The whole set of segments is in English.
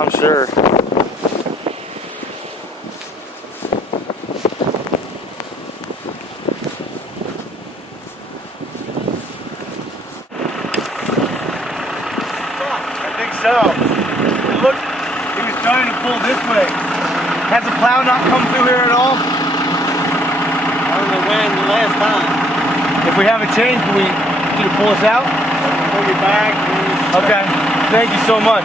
I'm sure. So, it looked, he was trying to pull this way. Has the plow not come through here at all? I don't know when, the last time. If we have a change, can you pull us out? Pull you back. Okay, thank you so much.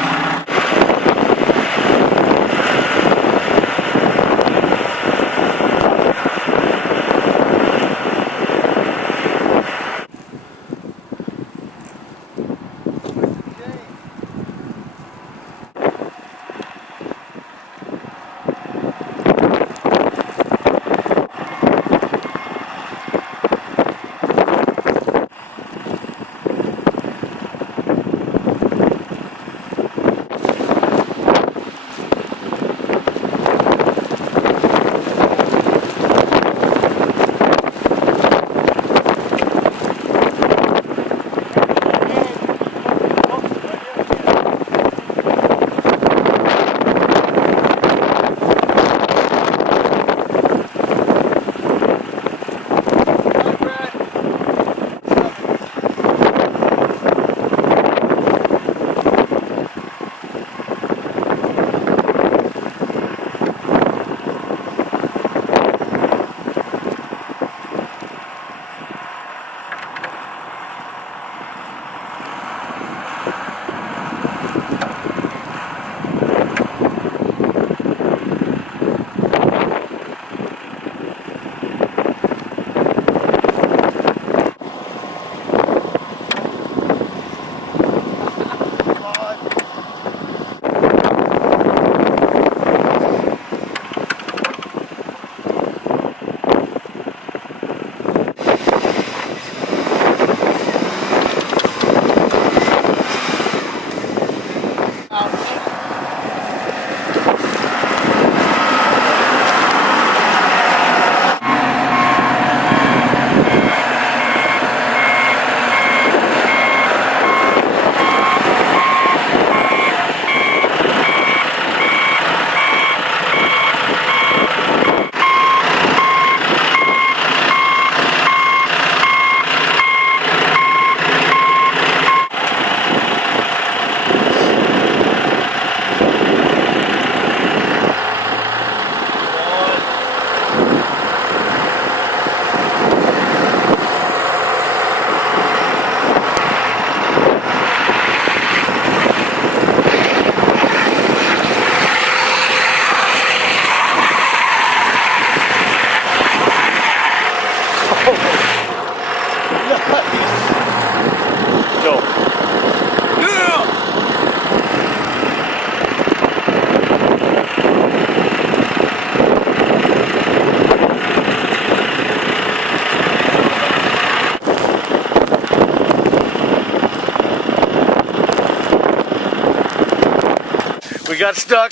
We got stuck,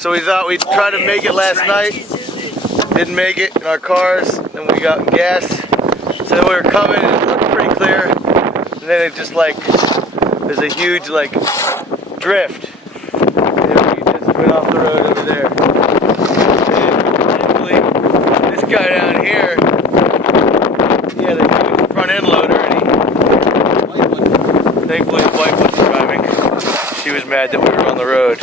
so we thought we'd try to make it last night. Didn't make it in our cars, then we got gas. So then we were coming and it looked pretty clear. And then it just like, there's a huge like drift. And we just went off the road over there. And thankfully, this guy down here, he had a huge front end loader and thankfully his wife wasn't driving. She was mad that we were on the road.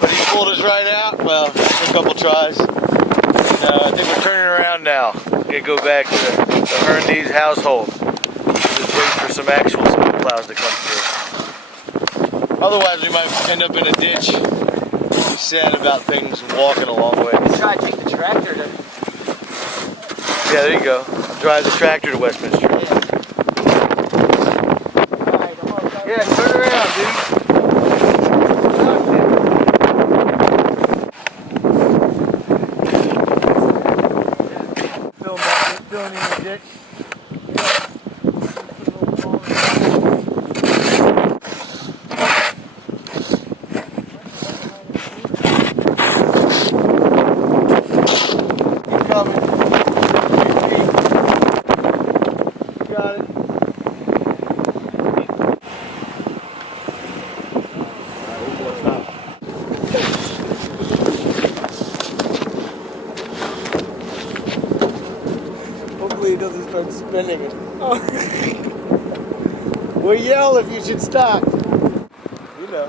But he pulled us right out. Well, a couple tries. I think we're turning around now. Gonna go back to the Herndey's household. Just wait for some actual plows to come through. Otherwise, we might end up in a ditch. Be sad about things walking a long way. Let's try to take the tractor to... Yeah, there you go. Drive the tractor to Westminster. Yeah, turn around, dude. Filling in the ditch. Keep coming. Got it. start spinning it. We'll yell if you should stop. You know.